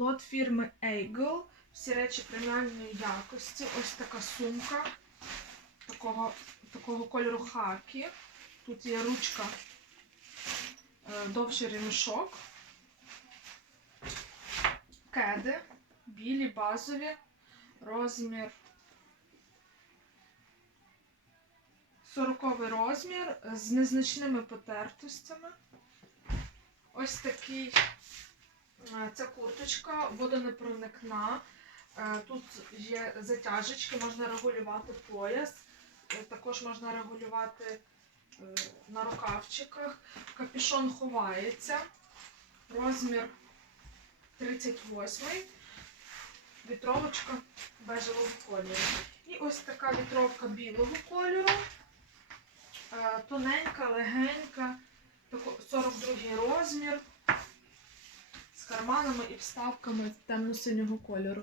Лот фірми Eagle. Всі речі преміальної якості. Ось така сумка такого, такого кольору хакі. Тут є ручка, е, довший ремішок. Кеди, білі, базові, розмір 40 розмір з незначними потертостями. Ось такий ця курточка водонепроникна. Е, Тут є затяжечки, можна регулювати пояс, Е, також можна регулювати е, на рукавчиках. Капюшон ховається. Розмір 38 Вітровочка бежевого кольору. І ось така вітровка білого кольору. Тоненька, легенька, тако- 42 розмір карманами і вставками темно-синього кольору.